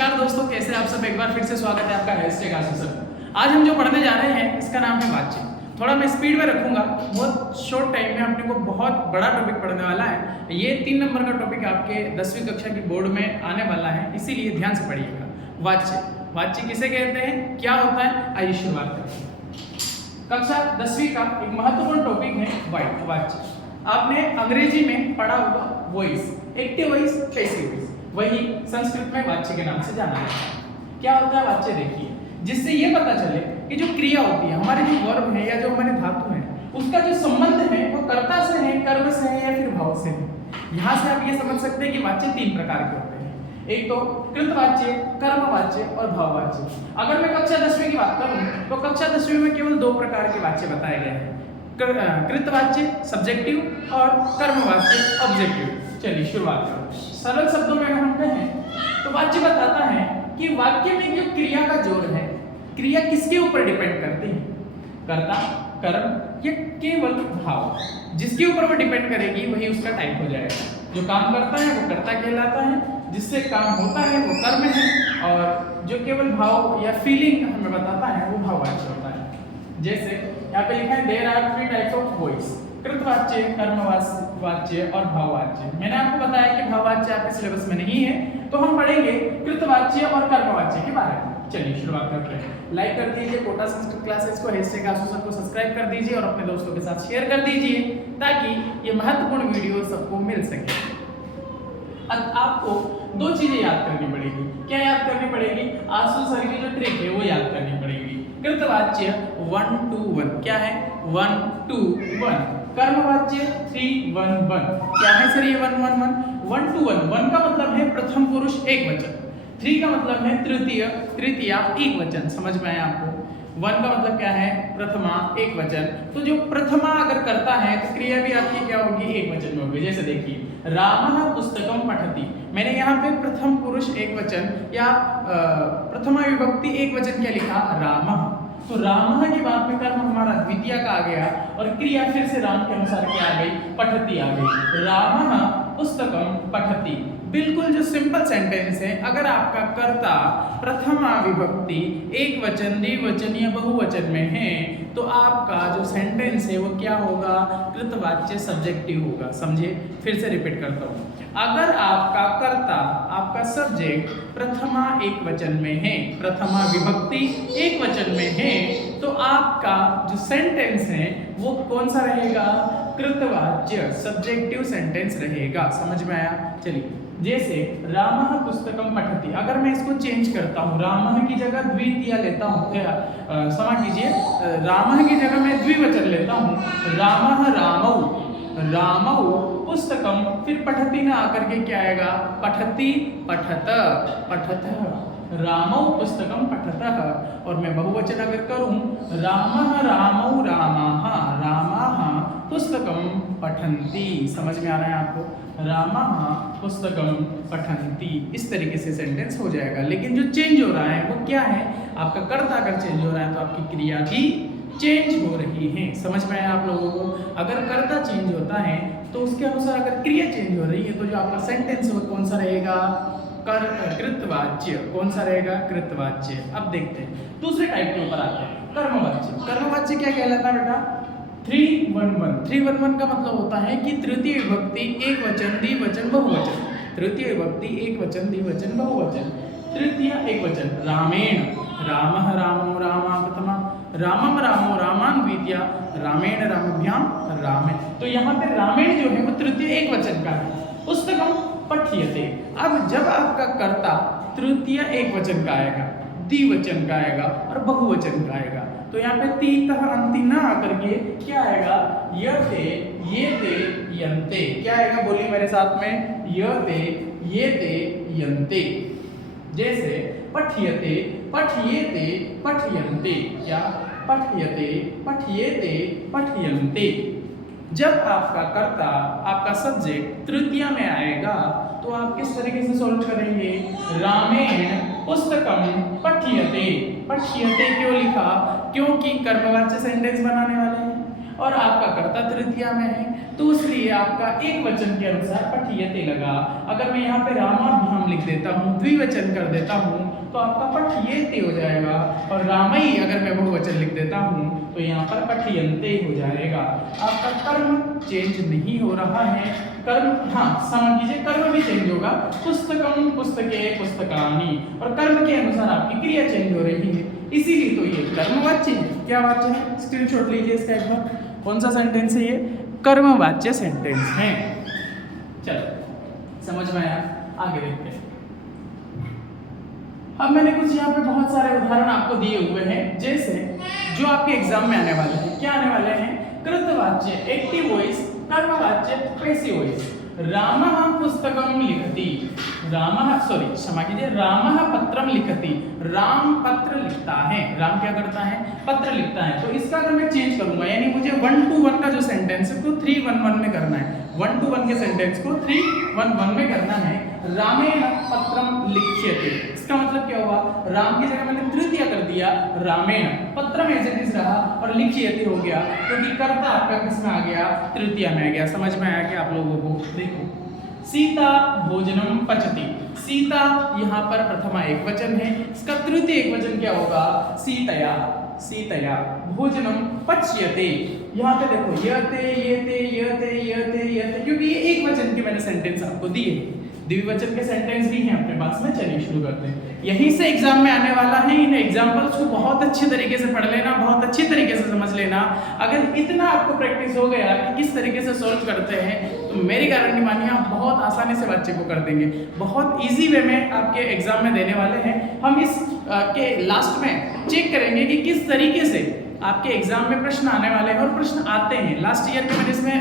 नमस्कार दोस्तों, कैसे आप सब। एक बार फिर से स्वागत है आपका हैशटैग आशु सर। आज हम जो पढ़ने जा रहे हैं इसका नाम है बातचीत। थोड़ा मैं स्पीड में रखूंगा, बहुत शॉर्ट टाइम में अपने को बहुत बड़ा टॉपिक पढ़ने वाला है। ये 3 नंबर का टॉपिक आपके 10वीं कक्षा की बोर्ड में आने वाला है, इसीलिए ध्यान से पढ़िएगा। बातचीत, बातचीत किसे कहते हैं, क्या होता है, आइए शुरुआत करते हैं। कक्षा 10वीं का एक महत्वपूर्ण टॉपिक है बातचीत। आपने अंग्रेजी में पढ़ा होगा voice, active voice, passive voice, वही संस्कृत में वाच्य के नाम से जाना जाता है। क्या होता है वाच्य, देखिए, जिससे ये पता चले कि जो क्रिया होती है, हमारे जो वर्ब है या जो हमारे धातु है, उसका जो संबंध है वो कर्ता से है, कर्म से है या फिर भाव से है। यहाँ से आप ये समझ सकते हैं कि वाच्य 3 प्रकार के होते हैं। एक तो कृतवाच्य, कर्मवाच्य और भाववाच्य। अगर मैं कक्षा 10वीं की बात करूं तो कक्षा 10वीं में केवल 2 प्रकार के वाच्य बताए गए हैं, कृतवाच्य सब्जेक्टिव और कर्मवाच्य ऑब्जेक्टिव। चलिए शुरुआत करते हैं। सरल शब्दों में अगर हम कहें तो वाच्य बताता है कि वाक्य में जो क्रिया का जोर है, क्रिया किसके ऊपर डिपेंड करती है, कर्ता, कर्म या केवल भाव। जिसके ऊपर वो डिपेंड करेगी वही उसका टाइप हो जाएगा। जो काम करता है वो कर्ता कहलाता है, जिससे काम होता है वो कर्म है, और जो केवल भाव या फीलिंग हमें बताता है वो भाववाच्य होता है। जैसे यहाँ पे लिखा है there are 3 types of voice, कृतवाच्य, कर्मवाच्य और भाववाच्य। मैंने आपको बताया कि भाववाच्य आपके सिलेबस में नहीं है, तो हम पढ़ेंगे कृतवाच्य और कर्मवाच्य के बारे में। चलिए शुरुआत करते हैं। लाइक कर दीजिए कोटा संस्कृत क्लासेस को, हैशटैग आशु सर को सब्सक्राइब कर दीजिए और अपने दोस्तों के साथ शेयर कर दीजिए ताकि ये महत्वपूर्ण वीडियो सबको मिल सके। अब आपको 2 चीजें याद करनी पड़ेगी। क्या याद करनी पड़ेगी, आशु सर की जो ट्रिक है वो याद करनी पड़ेगी। कृतवाच्य 1 2 1, क्या है 1 2 1। कर्मवाच्य 3 1 1, क्या है सर ये 1 1 1। 1 2 1, 1 का मतलब है प्रथम पुरुष एक वचन, 3 का मतलब है तृतीय, तृतीया एक वचन। समझ में आया आपको। 1 का मतलब क्या है, प्रथमा एक वचन। तो जो प्रथमा अगर करता है तो क्रिया भी आपकी क्या होगी, एक वचन में होगी। जैसे देखिए रामः पुस्तकम पठति, मैंने यहाँ पे प्रथम पुरुष एक वचन या प्रथमा विभक्ति एक वचन क्या लिखा, रामः। तो रामः के बाद में कर्म हमारा द्वितीय का आ गया और क्रिया फिर से राम के अनुसार क्या आ गई, पठति आ गई। रामः पुस्तकम पठति, बिल्कुल जो सिंपल सेंटेंस है। अगर आपका कर्ता प्रथमा विभक्ति एक वचन, द्विवचन या बहुवचन में है तो आपका जो सेंटेंस है वो क्या होगा, कृतवाच्य सब्जेक्टिव होगा। समझे, फिर से रिपीट करता हूँ। अगर आपका कर्ता, आपका सब्जेक्ट प्रथमा एक वचन में है, प्रथमा विभक्ति एक वचन में है, तो आपका जो सेंटेंस है वो कौन सा रहेगा, कृतवाच्य सब्जेक्टिव सेंटेंस रहेगा। समझ में आया। चलिए जैसे रामः पुस्तकम पठति, अगर मैं इसको चेंज करता हूँ, रामः की जगह द्वितीय लेता हूँ, क्षमा कीजिए, रामः की जगह मैं द्विवचन लेता हूँ, रामः रामौ, रामौ पुस्तकम, फिर पठति ना आकर के क्या आएगा, पठति पठत, पठतः, रामौ पुस्तकम पठतः। और मैं बहुवचन अगर करूं, रामः रामौ रामाः, रामाः पुस्तकम पठन्ति। समझ में आ रहा है आपको, रामाः पुस्तकम पठन्ति। इस तरीके से सेंटेंस हो जाएगा। लेकिन जो चेंज हो रहा है वो क्या है, आपका कर्ता अगर चेंज हो रहा है तो आपकी क्रिया भी चेंज हो रही है। समझ में आया आप लोगों को। अगर कर्ता चेंज होता है तो उसके अनुसार अगर क्रिया चेंज हो रही है तो जो आपका सेंटेंस है वो कौन सा रहेगा, कृतवाच्य। कौन सा रहेगा, कृतवाच्य। अब देखते हैं दूसरे टाइप के ऊपर आते हैं, कर्मवाच्य। कर्मवाच्य क्या कहलाता है बेटा, 3 1 1। 3 1 1 का मतलब होता है कि तृतीय विभक्ति एक वचन, द्विवचन, बहुवचन। तृतीय विभक्ति एक वचन, द्विवचन, बहुवचन। तृतीय एक वचन, रामेण, रामः रामो रामा प्रथमा, रामम रामो रामान द्वितीया, रामेण रामभ्याम रामे। तो यहाँ पे रामेण जो है वो तृतीय एक वचन का है। पुस्तकम पठ्यते, अब जब आपका कर्ता तृतीय एक वचन का आएगा, द्विवचन का आएगा और बहुवचन का आएगा, तो यहाँ पे तीतः अंति ना आकर के क्या आएगा, यते, येते, यन्ते। क्या आएगा, बोलिए मेरे साथ में, यते, येते, यन्ते। जैसे पठ्यते, पठ्येते, पठ्यन्ते, क्या, पठ्यते, पठ्येते, पठ्यन्ते। जब आपका कर्ता, आपका सब्जेक्ट तृतीय में आएगा तो आप किस तरीके से सॉल्व करेंगे, रामेण पुस्तकम पठ्यते। पठ्यते क्यों लिखा, क्योंकि कर्मवाच्य सेंटेंस बनाने वाले हैं और आपका कर्ता तृतीया में है, तो इसलिए आपका एक वचन के अनुसार पठियते लगा। अगर मैं यहाँ पे रामाभ्याम लिख देता हूँ, द्विवचन कर देता हूँ, तो आपका पठियेते हो जाएगा। और रामई अगर मैं बहुवचन लिख देता हूँ तो यहाँ पर पठियन्ते हो जाएगा। आपका कर्म चेंज नहीं हो रहा है। कर्म, हाँ समझ लीजिए, कर्म भी चेंज होगा। पुस्तकम पुस्तके पुस्तकानि, और कर्म के अनुसार आपकी क्रिया चेंज हो रही है, इसीलिए तो ये कर्मवाच्य है। क्या वाच्य है? स्क्रीनशॉट लीजिए इसका एक बार। कौन सा सेंटेंस है ये? कर्मवाच्य सेंटेंस है। चलो समझ में आया, आगे देखते हैं। अब मैंने कुछ यहाँ पे बहुत सारे उदाहरण आपको दिए हुए हैं, जैसे जो आपके एग्जाम में आने वाले हैं। क्या आने वाले हैं? कृतवाच्य एक्टिव वॉइस, कर्मवाच्य पैसिव वॉइस। रामः पुस्तकं लिखति, क्षमा कीजिए, रामः पत्रं लिखति। राम पत्र लिखता है। राम क्या करता है? पत्र लिखता है। तो इसका अगर मैं चेंज करूंगा, यानी मुझे 1 to 1 का जो सेंटेंस है तो 3-1-1 में करना है। 1 to 1 के सेंटेंस को 3-1-1 में करना है। रामेण पत्रम लिख्यते, इसका मतलब क्या हुआ? राम की जगह मैंने तृतीया कर दिया, रामेण। पत्रम एज इट इज रहा और लिख्यते हो गया, क्योंकि कर्ता आपका किस में आ गया? तृतीया में आ गया। समझ में आया क्या आप लोगों को? देखो, सीता भोजनम पचति। सीता यहाँ पर प्रथमा एक वचन है, इसका तृतीय एक वचन क्या होगा? सीतया। सीतया भोजनम पच्यते। यहाँ पे देखो यते येते यते यते यते, क्योंकि ये एक वचन के मैंने सेंटेंस आपको दिए। द्विवचन के सेंटेंस भी हैं अपने पास में। चलिए शुरू करते हैं। यहीं से एग्जाम में आने वाला है। इन एग्जाम्पल्स को बहुत अच्छे तरीके से पढ़ लेना, बहुत अच्छी तरीके से समझ लेना। अगर इतना आपको प्रैक्टिस हो गया कि किस तरीके से सॉल्व करते हैं, तो मेरी गारंटी मानिए आप बहुत आसानी से बच्चे को कर देंगे। बहुत इजी वे में आपके एग्जाम में देने वाले हैं। हम इस के लास्ट में चेक करेंगे कि किस तरीके से आपके एग्जाम में प्रश्न आने वाले हैं और प्रश्न आते हैं। लास्ट ईयर के मैंने इसमें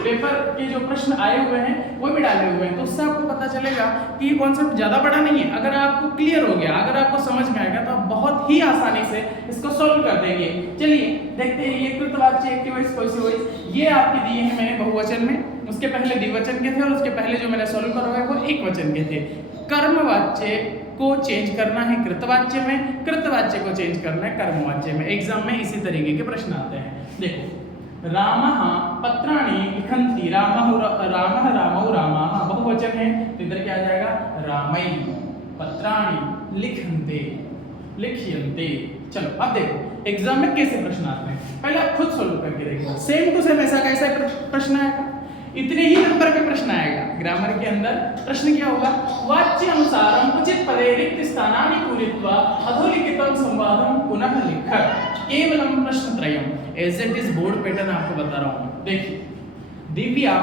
पेपर के जो प्रश्न आए हुए हैं वो भी डाले हुए हैं, तो उससे आपको पता चलेगा कि ये कॉन्सेप्ट ज़्यादा बड़ा नहीं है। अगर आपको क्लियर हो गया, अगर आपको समझ में आएगा, तो आप बहुत ही आसानी से इसको सॉल्व कर देंगे। चलिए देखते हैं। ये कृतवाच्य एक्टिव वॉइस पैसिव वॉइस ये आपके दिए हैं मैंने बहुवचन में, उसके पहले द्विवचन के थे और उसके पहले जो मैंने सॉल्व करवाए वो एक वचन के थे। कर्मवाच्य को चेंज करना है कृतवाच्य में, कृतवाच्य को चेंज करना है कर्मवाच्य में। एग्जाम में इसी तरीके के प्रश्न आते हैं। देखो, रामः पत्राणि लिखन्ति। रामः रामौ रामाः बहुवचन है, तो इधर क्या आ जाएगा? रामै पत्राणि लिखन्ते लिख्यन्ते। चलो अब देखो एग्जाम में कैसे प्रश्न आते हैं, पहले आप खुद सोल्व करके देखिए। सेम टू सेम ऐसा कैसा प्रश्न आएगा, इतने ही नंबर पे प्रश्न आएगा। ग्रामर के अंदर प्रश्न क्या होगा? वाच्य अनुसारम उचित पदे रिक्त स्थानानि पूरित्वा अधोलिखितं संवादं पुनः लिख। केवलम प्रश्न त्रयम। As it is board pattern आपको बता रहा हूँ। देखिए, दिव्या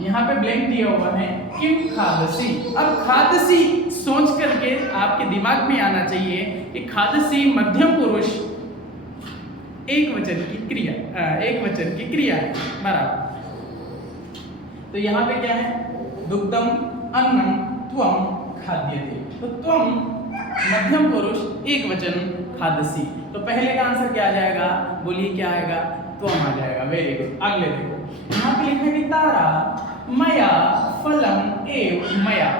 यहाँ पे ब्लैंक दिया हुआ है, किम खादसी। अब खादसी सोच करके आपके दिमाग में आना चाहिए कि खादसी मध्यम पुरुष एक वचन की क्रिया है, बराबर। तो यहाँ पे क्या है? दुग्धम अन्नम त्वम खाद्यते। तो त्वम मध्यम पुरुष एक वचन, खादसी। तो पहले का आंसर क्या आ जाएगा? बोलिए क्या आएगा? त्वम आ जाएगा। Very good. अगले देखो, यहाँ पे लिखा है कि तारा मया फलम एव मया,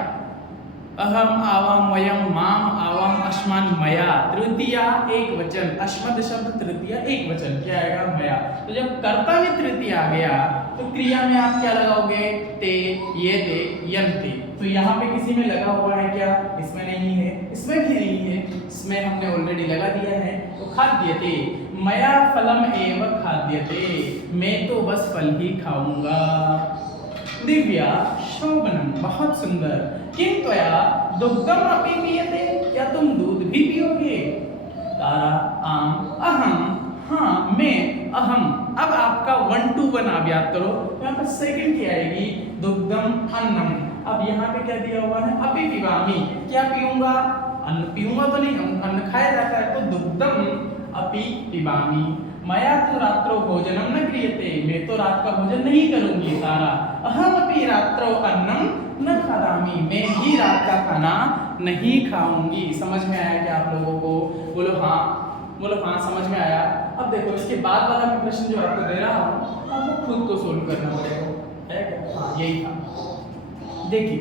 अहम आवाम वयम माम आवाम अस्मान मया। तृतीया एक वचन, अस्मद शब्द तृतीया एक वचन, क्या आएगा? मया। तो जब कर्ता में तृतीया आ गया तो क्रिया में आप क्या लगाओगे? ते, ये ते, यन्ते। तो यहाँ पे किसी में लगा हुआ है क्या? इसमें नहीं है, इसमें भी नहीं है, इसमें हमने ऑलरेडी लगा दिया है। तो खाद्यते, मया फलम एव खाद्यते, मैं तो बस फल ही खाऊंगा। दिव्या शोभनम, बहुत सुंदर। किं त्वया दुग्धम अपि पीयते, क्या तुम दूध भी पियोगे? तारा आम अहम, हाँ मैं, अहम। अब आपका 1 to 1 आप याद करो, तो यहाँ पर सेकंड की आएगी दुग्धम अन्नम। अब यहाँ पे क्या दिया हुआ है? अपि पिबामि, क्या पीऊंगा? अन्न पीऊंगा तो नहीं, अन्न खाया जाता है। तो दुग्धम अपि पिबामि। मया तो रात्रो भोजनम न क्रियते, मैं तो रात का भोजन नहीं करूंगी। तारा अहम अपि रात्रो अन्नम न खादामि, मैं भी रात का खाना नहीं खाऊंगी। समझ में आया क्या आप लोगों को? बोलो हाँ, बोलो हाँ, समझ में आया। अब देखो इसके बाद वाला भी प्रश्न जो आपको दे रहा हूँ, आपको खुद को सोल्व करना पड़ेगा, है क्या? हाँ यही था। देखिए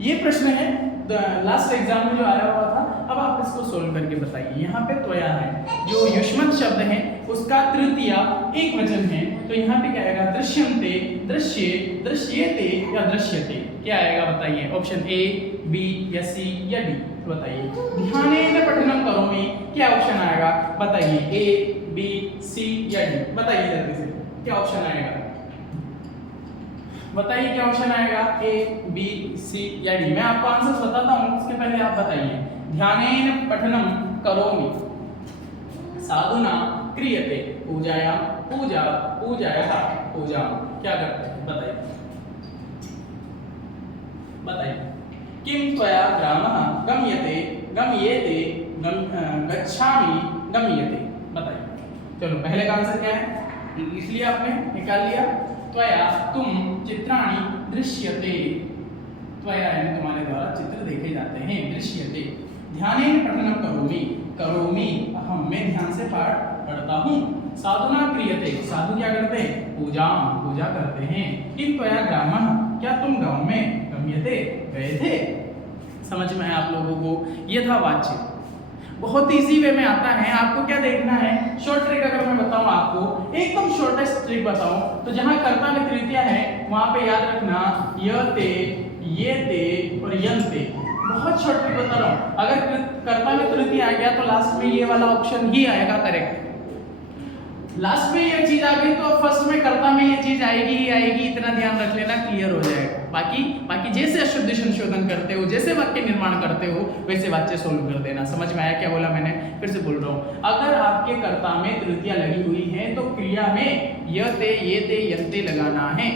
ये प्रश्न है लास्ट एग्जाम में जो आया हुआ था। अब आप इसको सोल्व करके बताइए। यहाँ पे त्वया है, जो युष्मत शब्द है उसका तृतीया एक वचन है, तो यहाँ पे क्या आएगा? दृश्यन्ते, दृश्ये, दृश्येते या दृश्यते, क्या आएगा बताइए? ऑप्शन ए, बी या सी या डी, बताइए। ध्यानेन पठनम करोमि, क्या ऑप्शन आएगा बताइए? ए, बी, सी या डी, बताइए जल्दी से क्या ऑप्शन आएगा? बताइए क्या ऑप्शन आएगा? ए, बी, सी या डी। मैं आपको आंसर बताता हूं, उसके पहले आप बताइए। ध्यानेन पठनम करोमि साधुना क्रियते पूजायां, पूजा, पूजायाः पूजा, क्या करते हैं बताइए? बताइए। किम त्वया ग्रामः गम्यते, गम्येते, गच्छामि, गम्यते, बताइए। चलो पहले का आंसर क्या है, इसलिए आपने निकाल लिया। त्वया तुम चित्राणि दृश्यते, त्वया यानी तुम्हारे द्वारा चित्र देखे जाते हैं। दृश्यते ध्यानेन पठनम करोमि, करोमि अहम, मैं ध्यान से पाठ पढ़ता हूँ। साधुना क्रियते, साधु क्या करते हैं? पूजा, पूजा करते हैं। किम त्वया ग्रामः, क्या तुम गांव में गम्यते गए थे? समझ में आया आप लोगों को? ये था वाच्य। बहुत इजी वे में आता है। आपको क्या देखना है? शॉर्ट ट्रिक अगर मैं बताऊं आपको, एकदम शॉर्टेस्ट ट्रिक बताऊं, तो जहां कर्ता में तृतीया है वहां पे याद रखना य ते, ये ते और यंते। बहुत शॉर्ट ट्रिक बता रहा हूं। अगर कर्ता में तृतीया आ गया तो लास्ट में ये वाला ऑप्शन ही आएगा करेक्ट। लास्ट में ये चीज आ गई तो फर्स्ट में कर्ता में ये चीज आएगी ही आएगी, इतना ध्यान रख लेना, क्लियर हो जाएगा। बाकी जैसे अशुद्धि संशोधन करते हो, जैसे वाक्य निर्माण करते हो, वैसे वाक्य सोल्व कर देना। समझ में आया क्या बोला मैंने? फिर से बोल रहा हूँ। अगर आपके कर्ता में तृतीया लगी हुई है तो क्रिया में य ते, ये ते, यंते लगाना है।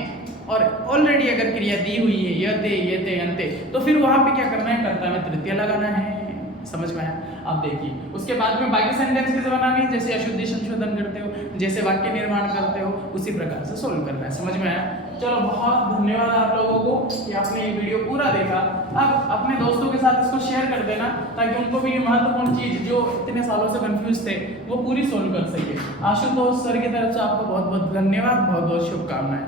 और ऑलरेडी अगर क्रिया दी हुई है य ते, ये ते, यंते, तो फिर वहां पे क्या करना है? कर्ता में तृतीया लगाना है। समझ में आया? अब देखिए, उसके बाद में बाकी सेंटेंस कैसे बनानी है? जैसे अशुद्धि संशोधन करते हो, जैसे वाक्य निर्माण करते हो, उसी प्रकार से सोल्व करना है। समझ में आया? चलो बहुत धन्यवाद आप लोगों को कि आपने ये वीडियो पूरा देखा। अब अपने दोस्तों के साथ इसको शेयर कर देना ताकि उनको भी ये महत्वपूर्ण चीज जो इतने सालों से कंफ्यूज थे वो पूरी सोल्व कर सके। आशुतोष सर की तरफ से आपको बहुत बहुत धन्यवाद, बहुत बहुत शुभकामनाएं।